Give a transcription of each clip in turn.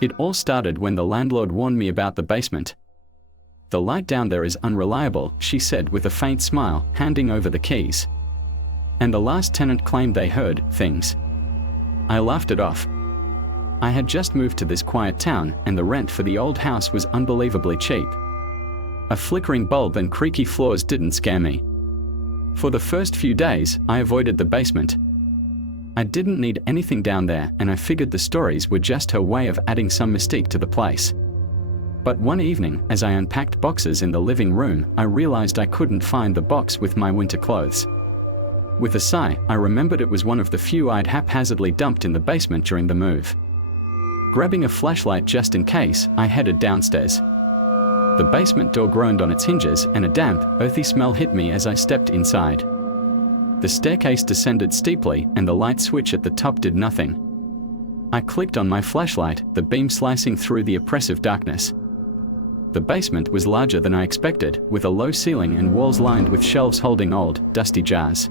It all started when the landlord warned me about the basement. "The light down there is unreliable," she said with a faint smile, handing over the keys. "And the last tenant claimed they heard things." I laughed it off. I had just moved to this quiet town, and the rent for the old house was unbelievably cheap. A flickering bulb and creaky floors didn't scare me. For the first few days, I avoided the basement. I didn't need anything down there, and I figured the stories were just her way of adding some mystique to the place. But one evening, as I unpacked boxes in the living room, I realized I couldn't find the box with my winter clothes. With a sigh, I remembered it was one of the few I'd haphazardly dumped in the basement during the move. Grabbing a flashlight just in case, I headed downstairs. The basement door groaned on its hinges, and a damp, earthy smell hit me as I stepped inside. The staircase descended steeply, and the light switch at the top did nothing. I clicked on my flashlight, the beam slicing through the oppressive darkness. The basement was larger than I expected, with a low ceiling and walls lined with shelves holding old, dusty jars.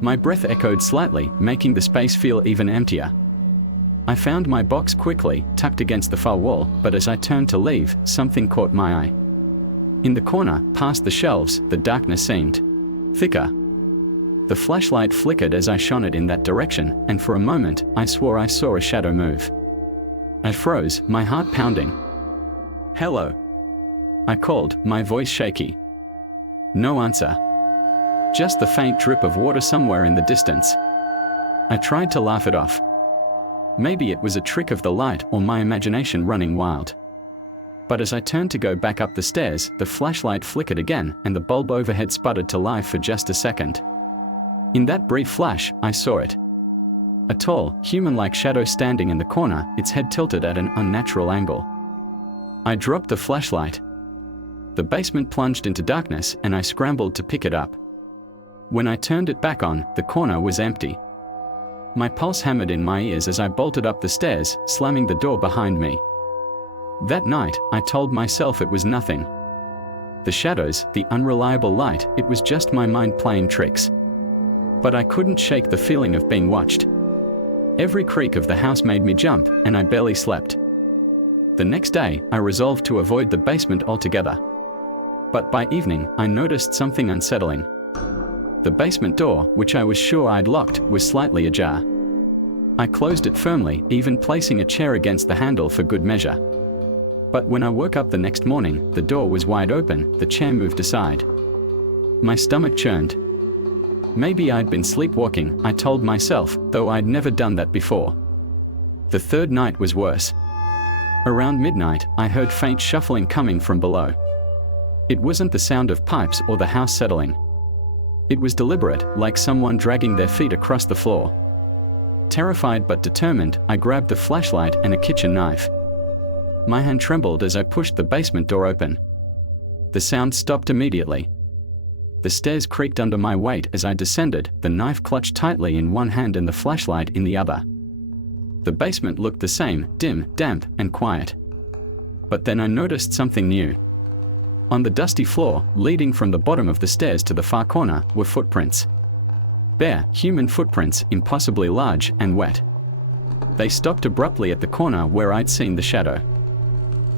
My breath echoed slightly, making the space feel even emptier. I found my box quickly, tucked against the far wall, but as I turned to leave, something caught my eye. In the corner, past the shelves, the darkness seemed thicker. The flashlight flickered as I shone it in that direction, and for a moment, I swore I saw a shadow move. I froze, my heart pounding. "Hello," I called, my voice shaky. No answer. Just the faint drip of water somewhere in the distance. I tried to laugh it off. Maybe it was a trick of the light or my imagination running wild. But as I turned to go back up the stairs, the flashlight flickered again, and the bulb overhead sputtered to life for just a second. In that brief flash, I saw it. A tall, human-like shadow standing in the corner, its head tilted at an unnatural angle. I dropped the flashlight. The basement plunged into darkness, and I scrambled to pick it up. When I turned it back on, the corner was empty. My pulse hammered in my ears as I bolted up the stairs, slamming the door behind me. That night, I told myself it was nothing. The shadows, the unreliable light, it was just my mind playing tricks. But I couldn't shake the feeling of being watched. Every creak of the house made me jump, and I barely slept. The next day, I resolved to avoid the basement altogether. But by evening, I noticed something unsettling. The basement door, which I was sure I'd locked, was slightly ajar. I closed it firmly, even placing a chair against the handle for good measure. But when I woke up the next morning, the door was wide open, the chair moved aside. My stomach churned. Maybe I'd been sleepwalking, I told myself, though I'd never done that before. The third night was worse. Around midnight, I heard faint shuffling coming from below. It wasn't the sound of pipes or the house settling. It was deliberate, like someone dragging their feet across the floor. Terrified but determined, I grabbed the flashlight and a kitchen knife. My hand trembled as I pushed the basement door open. The sound stopped immediately. The stairs creaked under my weight as I descended, the knife clutched tightly in one hand and the flashlight in the other. The basement looked the same, dim, damp, and quiet. But then I noticed something new. On the dusty floor, leading from the bottom of the stairs to the far corner, were footprints. Bare, human footprints, impossibly large and wet. They stopped abruptly at the corner where I'd seen the shadow.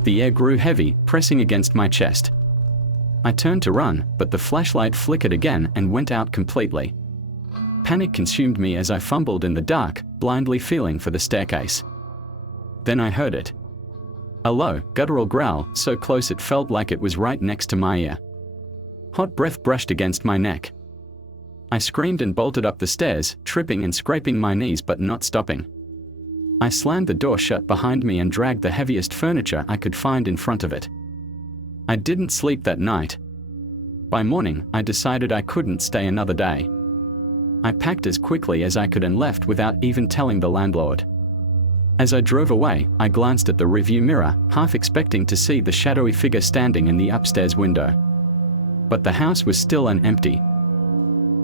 The air grew heavy, pressing against my chest. I turned to run, but the flashlight flickered again and went out completely. Panic consumed me as I fumbled in the dark, blindly feeling for the staircase. Then I heard it. A low, guttural growl, so close it felt like it was right next to my ear. Hot breath brushed against my neck. I screamed and bolted up the stairs, tripping and scraping my knees but not stopping. I slammed the door shut behind me and dragged the heaviest furniture I could find in front of it. I didn't sleep that night. By morning, I decided I couldn't stay another day. I packed as quickly as I could and left without even telling the landlord. As I drove away, I glanced at the rearview mirror, half expecting to see the shadowy figure standing in the upstairs window. But the house was still and empty.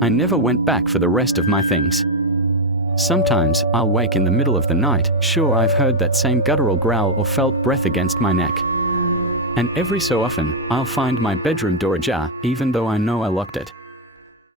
I never went back for the rest of my things. Sometimes, I'll wake in the middle of the night, sure I've heard that same guttural growl or felt breath against my neck. And every so often, I'll find my bedroom door ajar, even though I know I locked it.